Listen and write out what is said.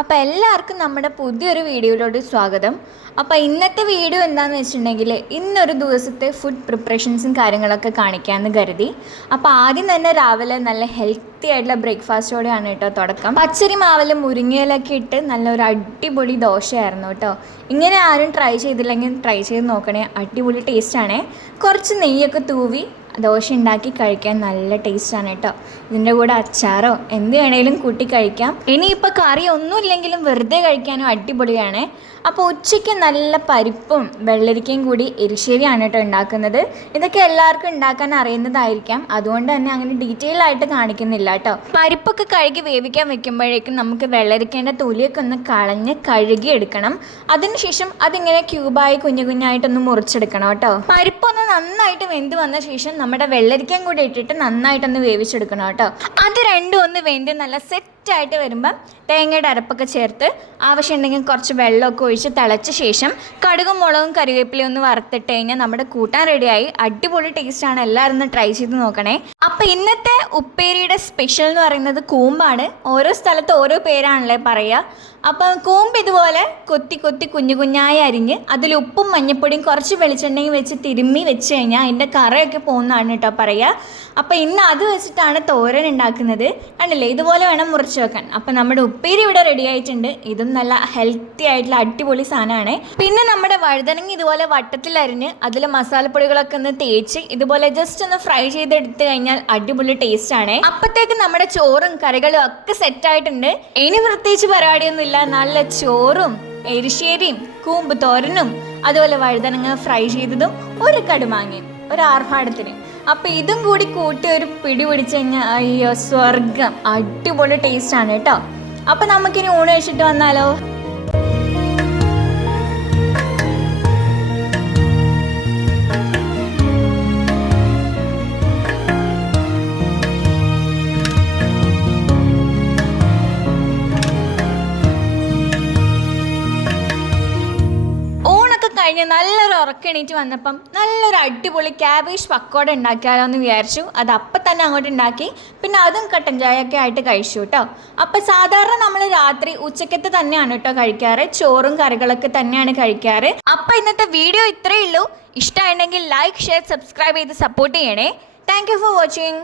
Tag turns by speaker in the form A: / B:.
A: അപ്പോൾ എല്ലാവർക്കും നമ്മുടെ പുതിയൊരു വീഡിയോയിലോട്ട് സ്വാഗതം. അപ്പോൾ ഇന്നത്തെ വീഡിയോ എന്താണെന്ന് വെച്ചിട്ടുണ്ടെങ്കിൽ ഇന്നൊരു ദിവസത്തെ ഫുഡ് പ്രിപ്പറേഷൻസും കാര്യങ്ങളൊക്കെ കാണിക്കാമെന്ന് കരുതി. അപ്പോൾ ആദ്യം തന്നെ രാവിലെ നല്ല ഹെൽത്തി ആയിട്ടുള്ള ബ്രേക്ക്ഫാസ്റ്റോടെയാണ് കേട്ടോ തുടക്കം. പച്ചരി മാവിൽ മുരിങ്ങയിലൊക്കെ ഇട്ട് നല്ലൊരു അടിപൊളി ദോശയായിരുന്നു കേട്ടോ. ഇങ്ങനെ ആരും ട്രൈ ചെയ്തില്ലെങ്കിൽ ട്രൈ ചെയ്ത് നോക്കണേ അടിപൊളി ടേസ്റ്റാണേ കുറച്ച് നെയ്യൊക്കെ തൂവി ദോശ ഉണ്ടാക്കി കഴിക്കാൻ നല്ല ടേസ്റ്റാണ് കേട്ടോ ഇതിന്റെ കൂടെ അച്ചാറോ എന്ത് വേണേലും കൂട്ടി കഴിക്കാം. ഇനിയിപ്പോൾ കറി ഒന്നും ഇല്ലെങ്കിലും വെറുതെ കഴിക്കാനും അടിപൊളിയാണ്. അപ്പോൾ ഉച്ചയ്ക്ക് നല്ല പരിപ്പും വെള്ളരിക്കയും കൂടി എരിശ്ശേരിയാണ് കേട്ടോ ഉണ്ടാക്കുന്നത്. ഇതൊക്കെ എല്ലാവർക്കും ഉണ്ടാക്കാൻ അറിയുന്നതായിരിക്കാം. അതുകൊണ്ട് തന്നെ അങ്ങനെ ഡീറ്റെയിൽ ആയിട്ട് കാണിക്കുന്നില്ല കേട്ടോ പരിപ്പൊക്കെ കഴുകി വേവിക്കാൻ വെക്കുമ്പോഴേക്കും നമുക്ക് വെള്ളരിക്കേണ്ട തൊലിയൊക്കെ ഒന്ന് കളഞ്ഞ് കഴുകി എടുക്കണം. അതിനുശേഷം അതിങ്ങനെ ക്യൂബായി കുഞ്ഞു കുഞ്ഞായിട്ടൊന്ന് മുറിച്ചെടുക്കണം കേട്ടോ പരിപ്പൊന്ന് നന്നായിട്ട് വെന്ത് വന്ന ശേഷം നമ്മുടെ വെള്ളരിക്കയും കൂടി ഇട്ടിട്ട് നന്നായിട്ടൊന്ന് വേവിച്ചെടുക്കണം കേട്ടോ. അത് രണ്ടും ഒന്ന് വേണ്ടി നല്ല സെറ്റായിട്ട് വരുമ്പം തേങ്ങയുടെ അരപ്പൊക്കെ ചേർത്ത് ആവശ്യമുണ്ടെങ്കിൽ കുറച്ച് വെള്ളമൊക്കെ ഒഴിച്ച് തിളച്ച ശേഷം കടുകും മുളകും കറിവേപ്പിലയും ഒന്ന് വറുത്തിട്ട് കഴിഞ്ഞാൽ നമ്മുടെ കൂട്ടാൻ റെഡിയായി അടിപൊളി ടേസ്റ്റാണ് എല്ലാവരും ഒന്ന് ട്രൈ ചെയ്ത് നോക്കണേ. അപ്പോൾ ഇന്നത്തെ ഉപ്പേരിയുടെ സ്പെഷ്യൽ എന്ന് പറയുന്നത് കൂമ്പാണ്. ഓരോ സ്ഥലത്ത് ഓരോ പേരാണല്ലേ പറയുക. അപ്പോൾ കൂമ്പ് ഇതുപോലെ കൊത്തി കൊത്തി കുഞ്ഞു കുഞ്ഞായി അരിഞ്ഞ് അതിൽ ഉപ്പും മഞ്ഞപ്പൊടിയും കുറച്ച് വെളിച്ചെണ്ണയും വെച്ച് തിരുമ്മി വെച്ച് കഴിഞ്ഞാൽ അതിന്റെ കറയൊക്കെ പോകുന്നതാണ് കേട്ടോ പറയുക. അപ്പോൾ ഇന്ന് അത് വെച്ചിട്ടാണ് തോരൻ ഉണ്ടാക്കുന്നത്. കണ്ടില്ലേ? ഇതുപോലെ വേണം മുറിച്ച് വെക്കാൻ. അപ്പോൾ നമ്മുടെ ഉപ്പേരി ഇവിടെ റെഡി ആയിട്ടുണ്ട്. ഇതും നല്ല ഹെൽത്തി ആയിട്ടുള്ള അടിപൊളി സാധനമാണ്. പിന്നെ നമ്മുടെ വഴുതനങ്ങ ഇതുപോലെ വട്ടത്തിൽ അരിഞ്ഞ് അതിൽ മസാലപ്പൊടികളൊക്കെ ഒന്ന് തേച്ച് ഇതുപോലെ ജസ്റ്റ് ഒന്ന് ഫ്രൈ ചെയ്തെടുത്ത് കഴിഞ്ഞാൽ അടിപൊളി ടേസ്റ്റ് ആണ്. അപ്പത്തേക്ക് നമ്മുടെ ചോറും കറികളും ഒക്കെ സെറ്റ് ആയിട്ടുണ്ട്. ഇനി പ്രത്യേകിച്ച് പരിപാടിയൊന്നുമില്ല. നല്ല ചോറും എരിശ്ശേരിയും കൂമ്പ് തോരനും അതുപോലെ വഴുതനങ്ങ ഫ്രൈ ചെയ്തതും ഒരു കടുമാങ്ങയും ഒരു ആർഭാടത്തിന്. അപ്പൊ ഇതും കൂടി കൂട്ടി ഒരു പിടി പിടിച്ചു കഴിഞ്ഞാൽ അയ്യോ സ്വർഗം. അടിപൊളി ടേസ്റ്റ് ആണ് കേട്ടോ. അപ്പൊ നമുക്കിനി ഊണ് കഴിച്ചിട്ട് വന്നാലോ? കഴിഞ്ഞ് നല്ലൊരു ഉറക്കെണീറ്റ് വന്നപ്പം നല്ലൊരു അടിപൊളി ക്യാബേജ് പക്കോട ഉണ്ടാക്കിയാലോ എന്ന് വിചാരിച്ചു. അത് അപ്പം തന്നെ അങ്ങോട്ട് ഉണ്ടാക്കി. പിന്നെ അതും കട്ടൻ ചായയൊക്കെ ആയിട്ട് കഴിച്ചു കേട്ടോ അപ്പം സാധാരണ നമ്മൾ രാത്രി ഉച്ചക്കത്തെ തന്നെയാണ് കേട്ടോ കഴിക്കാറ്. ചോറും കറികളൊക്കെ തന്നെയാണ് കഴിക്കാറ്. അപ്പം ഇന്നത്തെ വീഡിയോ ഇത്രയേ ഉള്ളൂ. ഇഷ്ടമായിട്ടുണ്ടെങ്കിൽ ലൈക്ക് ഷെയർ സബ്സ്ക്രൈബ് ചെയ്ത് സപ്പോർട്ട് ചെയ്യണേ. Thank for watching